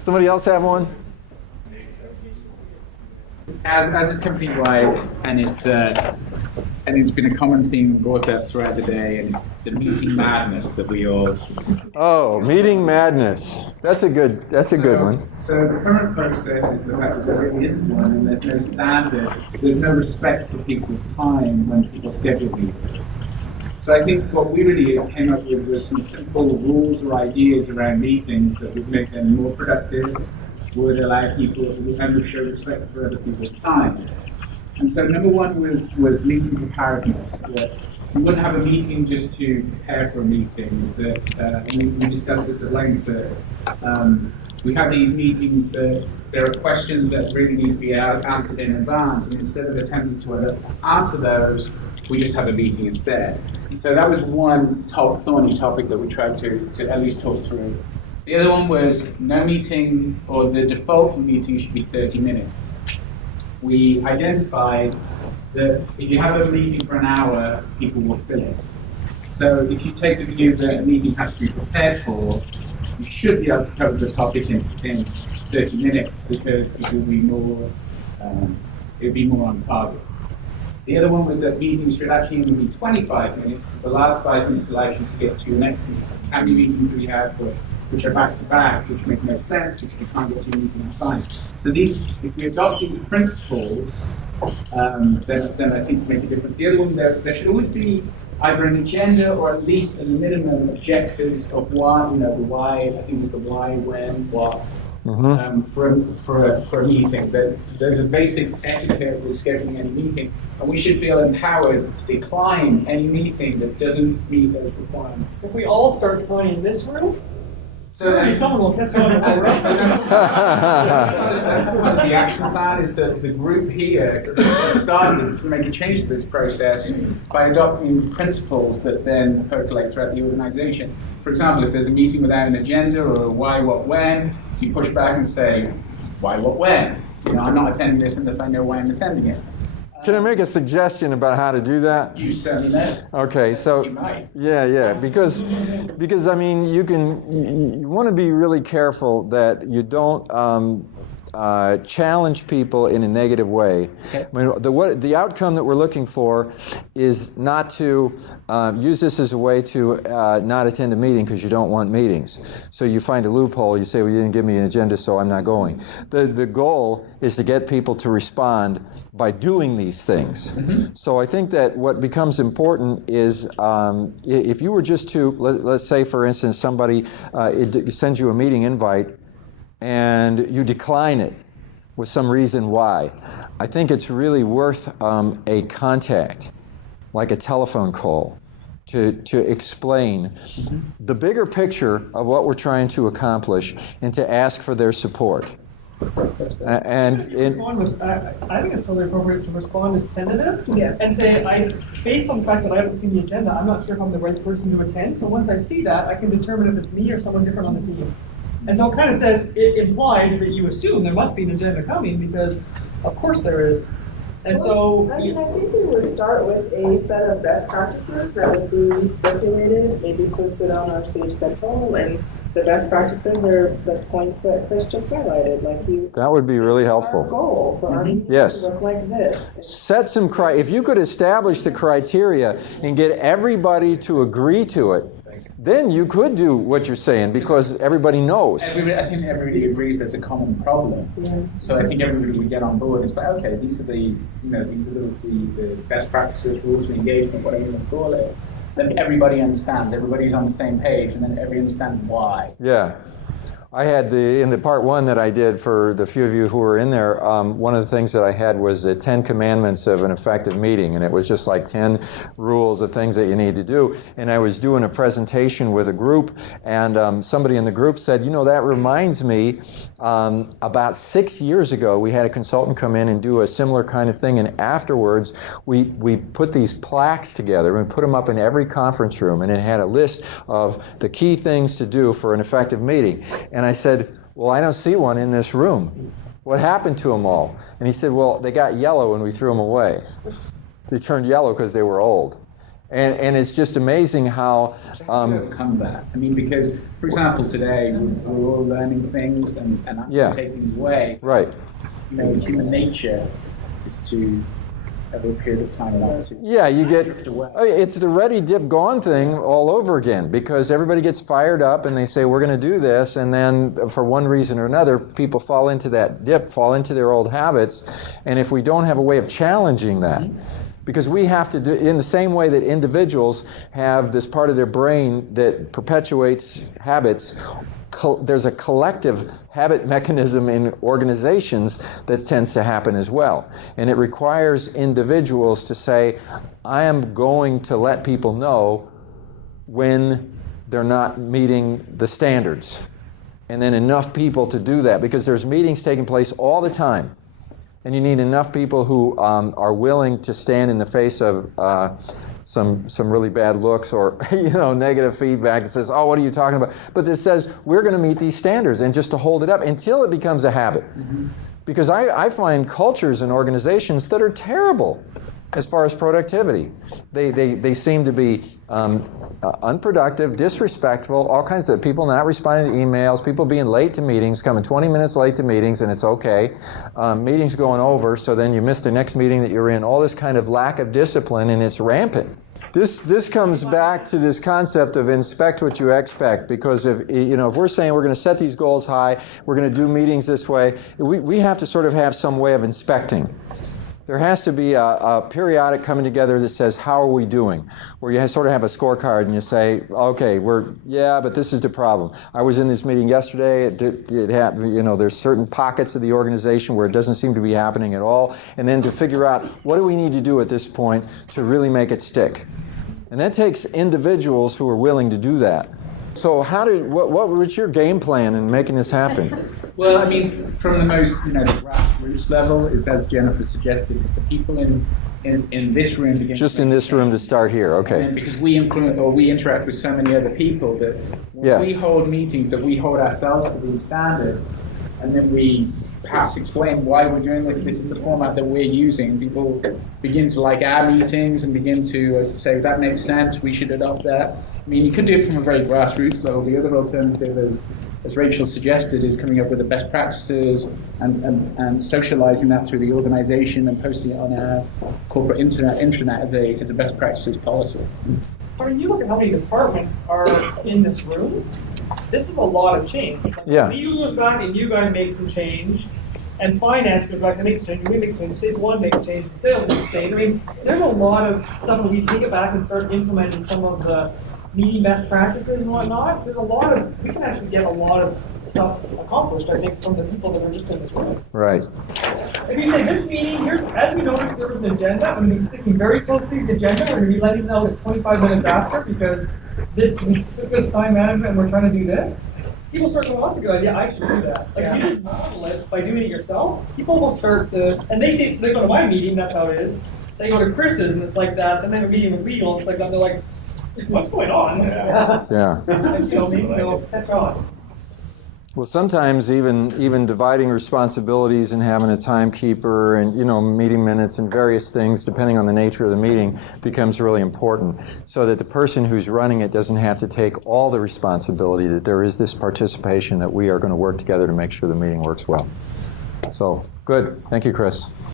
Somebody else have one? As is company-wide, and it's been a common theme brought up throughout the day, and it's the meeting madness that we all. Oh, meeting madness. That's a good one. So the current process is the fact that there really isn't one, and there's no standard. There's no respect for people's time when people schedule meetings. So I think what we really came up with was some simple rules or ideas around meetings that would make them more productive, would allow people to show respect for other people's time. And so number one was meeting preparedness. That you wouldn't have a meeting just to prepare for a meeting. That we discussed this at length. That we have these meetings that there are questions that really need to be answered in advance, and instead of attempting to answer those, we just have a meeting instead. So that was one thorny topic that we tried to at least talk through. The other one was no meeting, or the default for meeting should be 30 minutes. We identified that if you have a meeting for an hour, people will fill it. So if you take the view that a meeting has to be prepared for, you should be able to cover the topic in 30 minutes because it will be more on target. The other one was that meetings should actually only be 25 minutes, because the last 5 minutes allows you to get to your next meeting. How many meetings do we have which are back-to-back, which make no sense, which you can't get to your meeting on time? So if we adopt these principles, then I think make a difference. The other one, there should always be either an agenda or at least, as a minimum, objectives of why, the why, I think it was the why, when, what, for a meeting. There's a basic etiquette with scheduling any meeting, and we should feel empowered to decline any meeting that doesn't meet those requirements. If we all start playing in this room, so someone will catch on. That's part of the action plan, is that the group here started to make a change to this process by adopting principles that then percolate throughout the organization. For example, if there's a meeting without an agenda or a why, what, when, you push back and say, why, what, when? I'm not attending this unless I know why I'm attending it. Can I make a suggestion about how to do that? You certainly may. Okay, so you might. Yeah, because I mean, you want to be really careful that you don't challenge people in a negative way. Okay. I mean, the outcome that we're looking for is not to use this as a way to not attend a meeting because you don't want meetings. So you find a loophole, you say, well, you didn't give me an agenda, so I'm not going. The goal is to get people to respond by doing these things. Mm-hmm. So I think that what becomes important is if you were just to, let's say, for instance, somebody sends you a meeting invite, and you decline it with some reason why, I think it's really worth a contact, like a telephone call, to explain the bigger picture of what we're trying to accomplish and to ask for their support. I think it's totally appropriate to respond as tentative. Yes. And say, based on the fact that I haven't seen the agenda, I'm not sure if I'm the right person to attend. So once I see that, I can determine if it's me or someone different on the team. And so it kind of says, it implies that you assume there must be an agenda coming because, of course, there is. And so, I think we would start with a set of best practices that would be circulated, maybe posted on our Sage Central, and the best practices are the points that Chris just highlighted. That would be really helpful. Our goal for our meeting Yes. to look like this. Set some if you could establish the criteria and get everybody to agree to it, then you could do what you're saying because everybody knows. I think everybody agrees there's a common problem. Yeah. So I think everybody would get on board. It's like, okay, these are the best practices, rules of engagement, whatever you want to call it. Then everybody understands. Everybody's on the same page, and then everybody understands why. Yeah. I had in the part one that I did for the few of you who were in there, one of the things that I had was the 10 commandments of an effective meeting, and it was just like 10 rules of things that you need to do. And I was doing a presentation with a group, and somebody in the group said, that reminds me, about 6 years ago, we had a consultant come in and do a similar kind of thing, and afterwards, we put these plaques together, and we put them up in every conference room, and it had a list of the key things to do for an effective meeting. And I said, well, I don't see one in this room. What happened to them all? And he said, well, they got yellow and we threw them away. They turned yellow because they were old. And it's just amazing how, Overcome that. I mean, because, for example, today we're all learning things and I'm Yeah. going to take things away. right. You know, human nature is to, over a period of time, not to Yeah, you get, drift away. it's the ready, dip, gone thing all over again, because everybody gets fired up and they say, we're going to do this, and then for one reason or another, people fall into that dip, fall into their old habits, and if we don't have a way of challenging that, because we have to do, in the same way that individuals have this part of their brain that perpetuates habits, there's a collective habit mechanism in organizations that tends to happen as well. And it requires individuals to say, I am going to let people know when they're not meeting the standards. And then enough people to do that, because there's meetings taking place all the time. And you need enough people who are willing to stand in the face of some really bad looks or negative feedback that says, oh, what are you talking about? But that says, we're going to meet these standards, and just to hold it up until it becomes a habit. Mm-hmm. Because I find cultures and organizations that are terrible as far as productivity. They seem to be unproductive, disrespectful, all kinds of people not responding to emails, people being late to meetings, coming 20 minutes late to meetings, and it's okay. Meetings going over, so then you miss the next meeting that you're in. All this kind of lack of discipline, and it's rampant. This comes back to this concept of inspect what you expect, because if we're saying we're going to set these goals high, we're going to do meetings this way, we have to sort of have some way of inspecting. There has to be a periodic coming together that says, how are we doing? Where you sort of have a scorecard and you say, okay, but this is the problem. I was in this meeting yesterday, it happened, there's certain pockets of the organization where it doesn't seem to be happening at all, and then to figure out, what do we need to do at this point to really make it stick? And that takes individuals who are willing to do that. So what was your game plan in making this happen? Well, I mean, from the most, the grassroots level is, as Jennifer suggested, it's the people in this room. Just in this room to start here, okay. And because we influence or we interact with so many other people that when we hold meetings, that we hold ourselves to these standards, and then we perhaps explain why we're doing this. This is the format that we're using. People begin to like our meetings and begin to say, that makes sense, we should adopt that. I mean, you could do it from a very grassroots level. The other alternative, as Rachel suggested, is coming up with the best practices and socializing that through the organization and posting it on our corporate intranet as a best practices policy. I mean, you look at how many departments are in this room. This is a lot of change. Yeah. Legal goes back and you guys make some change, and finance goes back and makes change, and we make change, stage one makes change, and sales makes change. I mean, there's a lot of stuff when we take it back and start implementing some of the meeting best practices and whatnot. We can actually get a lot of stuff accomplished, I think, from the people that are just in this room. Right. If you say this meeting, as we noticed there was an agenda, I'm going to be sticking very closely to the agenda. We're going to be letting them know that 25 minutes after, because we took this time management and we're trying to do this. People start to want to go, I should do that. Like, you just model it by doing it yourself. People will start to, and they say, so they go to my meeting, that's how it is. They go to Chris's and it's like that. Then they have a meeting with legal, and it's like that. They're like, what's going on? Yeah. Maybe they'll catch on. Well, sometimes even dividing responsibilities and having a timekeeper and meeting minutes and various things, depending on the nature of the meeting, becomes really important, so that the person who's running it doesn't have to take all the responsibility, that there is this participation, that we are going to work together to make sure the meeting works well. So, good. Thank you, Chris.